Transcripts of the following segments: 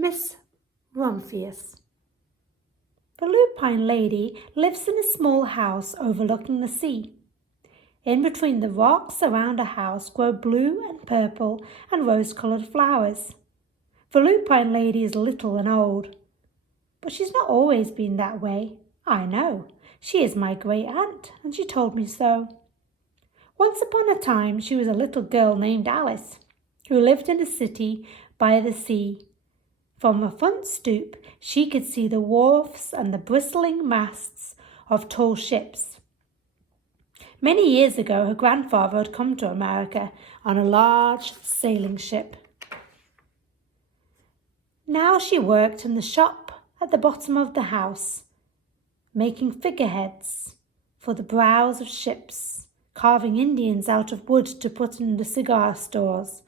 Miss Rumphius. The lupine lady lives in a small house overlooking the sea. In between the rocks around her house grow blue and purple and rose-coloured flowers. The lupine lady is little and old, but she's not always been that way. I know. She is my great aunt, and she told me so. Once upon a time she was a little girl named Alice, who lived in a city by the sea. From a front stoop she could see the wharves and the bristling masts of tall ships. Many years ago her grandfather had come to America on a large sailing ship. Now she worked in the shop at the bottom of the house, making figureheads for the prows of ships, carving Indians out of wood to put in the cigar stores.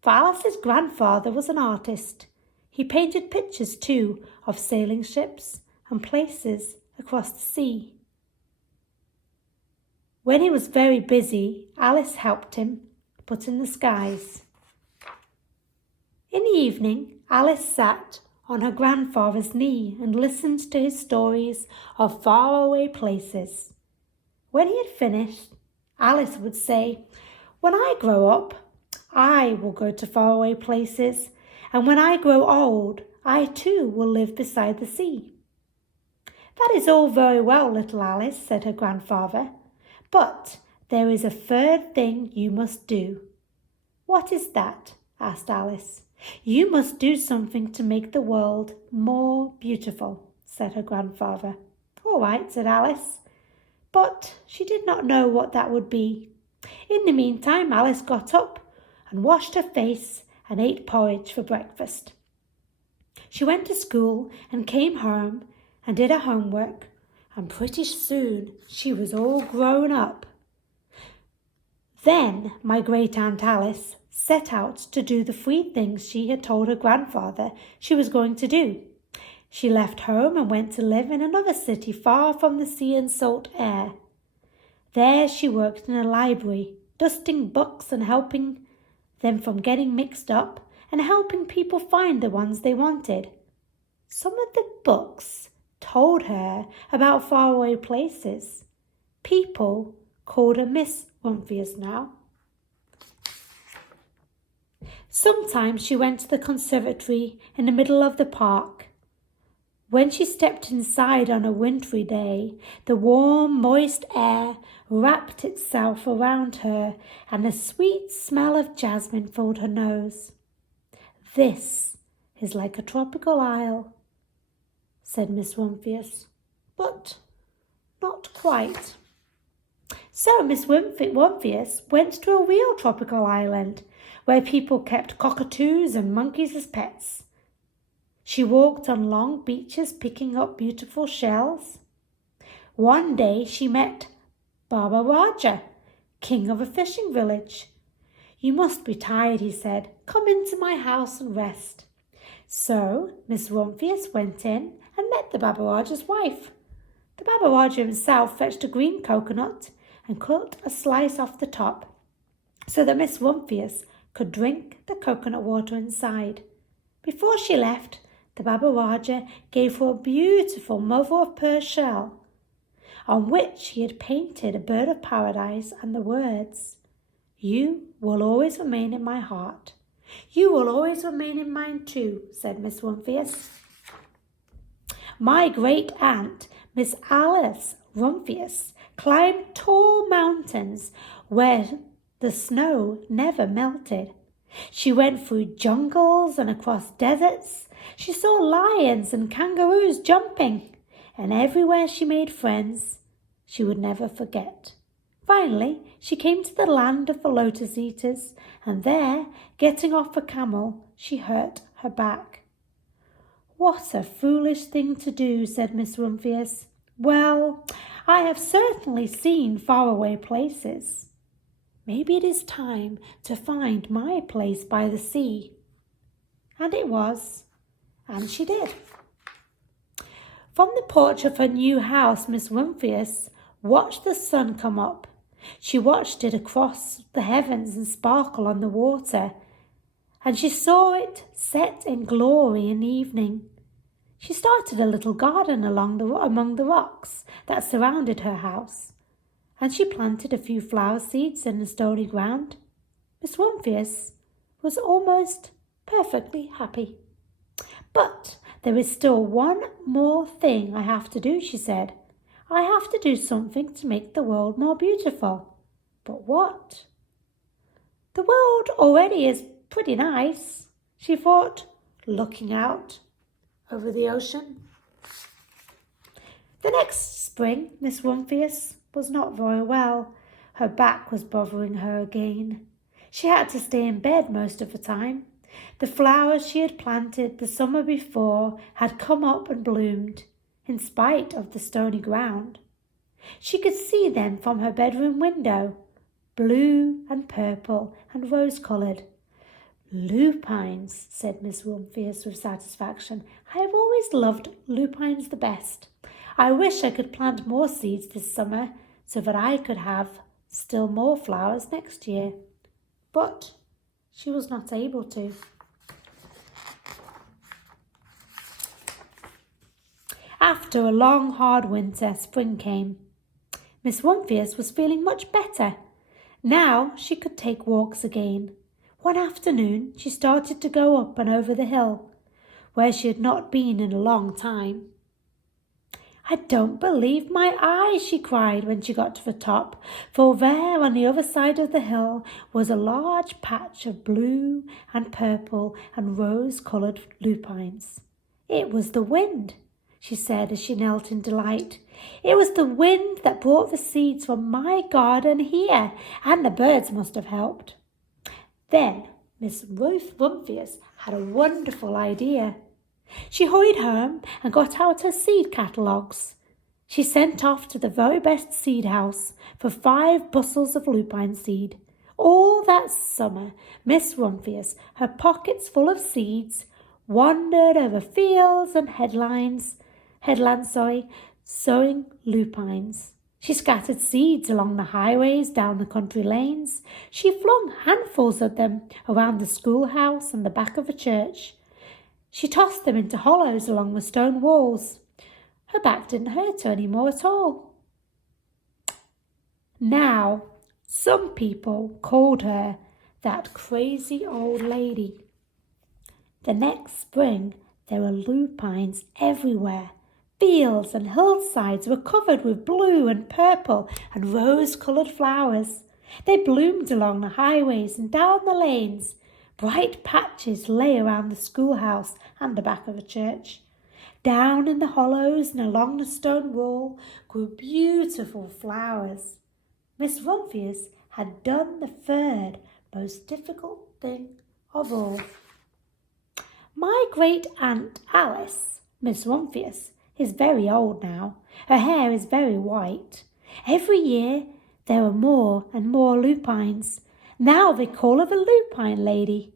For Alice's grandfather was an artist. He painted pictures too of sailing ships and places across the sea. When he was very busy, Alice helped him put in the skies. In the evening, Alice sat on her grandfather's knee and listened to his stories of faraway places. When he had finished, Alice would say, "When I grow up, I will go to faraway places, and when I grow old, I too will live beside the sea." "That is all very well, little Alice," said her grandfather, "but there is a third thing you must do." "What is that?" asked Alice. "You must do something to make the world more beautiful," said her grandfather. "All right," said Alice, but she did not know what that would be. In the meantime, Alice got up and washed her face and ate porridge for breakfast. She went to school and came home and did her homework, and pretty soon she was all grown up. Then my great-aunt Alice set out to do the 3 things she had told her grandfather she was going to do. She left home and went to live in another city far from the sea and salt air. There she worked in a library, dusting books and helping them from getting mixed up and helping people find the ones they wanted. Some of the books told her about faraway places. People called her Miss Rumphius now. Sometimes she went to the conservatory in the middle of the park. When she stepped inside on a wintry day, the warm, moist air wrapped itself around her and the sweet smell of jasmine filled her nose. "This is like a tropical isle," said Miss Rumphius, "but not quite." So Miss Rumphius went to a real tropical island where people kept cockatoos and monkeys as pets. She walked on long beaches picking up beautiful shells. One day she met Baba Raja, king of a fishing village. "You must be tired," he said. "Come into my house and rest." So Miss Rumphius went in and met the Baba Raja's wife. The Baba Raja himself fetched a green coconut and cut a slice off the top so that Miss Rumphius could drink the coconut water inside. Before she left, the Baba Raja gave her a beautiful mother-of-pearl shell, on which he had painted a bird of paradise and the words, "You will always remain in my heart." "You will always remain in mine too," said Miss Rumphius. My great-aunt, Miss Alice Rumphius, climbed tall mountains where the snow never melted. She went through jungles and across deserts. She saw lions and kangaroos jumping, and everywhere she made friends she would never forget. Finally, she came to the land of the lotus eaters, and there, getting off a camel, she hurt her back. "What a foolish thing to do," said Miss Rumphius. "Well, I have certainly seen faraway places. Maybe it is time to find my place by the sea." And it was, and she did. From the porch of her new house, Miss Rumphius watched the sun come up. She watched it across the heavens and sparkle on the water, and she saw it set in glory in the evening. She started a little garden among the rocks that surrounded her house, and she planted a few flower seeds in the stony ground. Miss Rumphius was almost perfectly happy. "But there is still one more thing I have to do," she said. "I have to do something to make the world more beautiful." "But what?" "The world already is pretty nice," she thought, looking out over the ocean. The next spring, Miss Rumphius was not very well. Her back was bothering her again. She had to stay in bed most of the time. The flowers she had planted the summer before had come up and bloomed, in spite of the stony ground. She could see them from her bedroom window, blue and purple and rose-coloured. "Lupines," said Miss Rumphius with satisfaction. "I have always loved lupines the best. I wish I could plant more seeds this summer so that I could have still more flowers next year." But she was not able to. After a long, hard winter, spring came. Miss Rumphius was feeling much better. Now she could take walks again. One afternoon she started to go up and over the hill, where she had not been in a long time. "I don't believe my eyes," she cried when she got to the top, for there on the other side of the hill was a large patch of blue and purple and rose-coloured lupines. "It was the wind," she said as she knelt in delight. "It was the wind that brought the seeds from my garden here, and the birds must have helped." Then Miss Rumphius had a wonderful idea. She hurried home and got out her seed catalogues. She sent off to the very best seed house for 5 bushels of lupine seed. All that summer, Miss Rumphius, her pockets full of seeds, wandered over fields and headlands, sowing lupines. She scattered seeds along the highways, down the country lanes. She flung handfuls of them around the schoolhouse and the back of the church. She tossed them into hollows along the stone walls. Her back didn't hurt her any more at all. Now, some people called her that crazy old lady. The next spring, there were lupines everywhere. Fields and hillsides were covered with blue and purple and rose-coloured flowers. They bloomed along the highways and down the lanes. Bright patches lay around the schoolhouse and the back of the church. Down in the hollows and along the stone wall grew beautiful flowers. Miss Rumphius had done the third most difficult thing of all. My great-aunt Alice, Miss Rumphius, is very old now. Her hair is very white. Every year there are more and more lupines. Now they call her the Lupine Lady.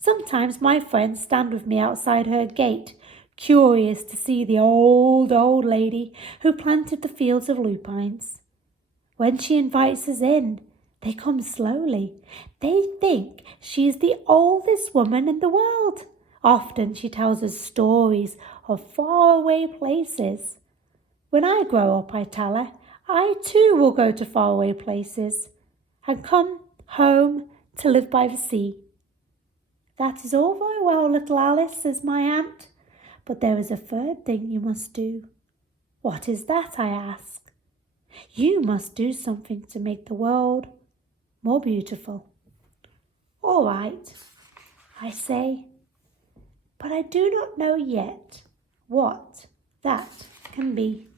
Sometimes my friends stand with me outside her gate, curious to see the old lady who planted the fields of lupines. When she invites us in, they come slowly. They think she is the oldest woman in the world. Often she tells us stories of faraway places. When I grow up, I tell her, I too will go to faraway places and come home to live by the sea. That is all very well, little Alice, says my aunt, but there is a third thing you must do. What is that, I ask? You must do something to make the world more beautiful. All right, I say, but I do not know yet what that can be.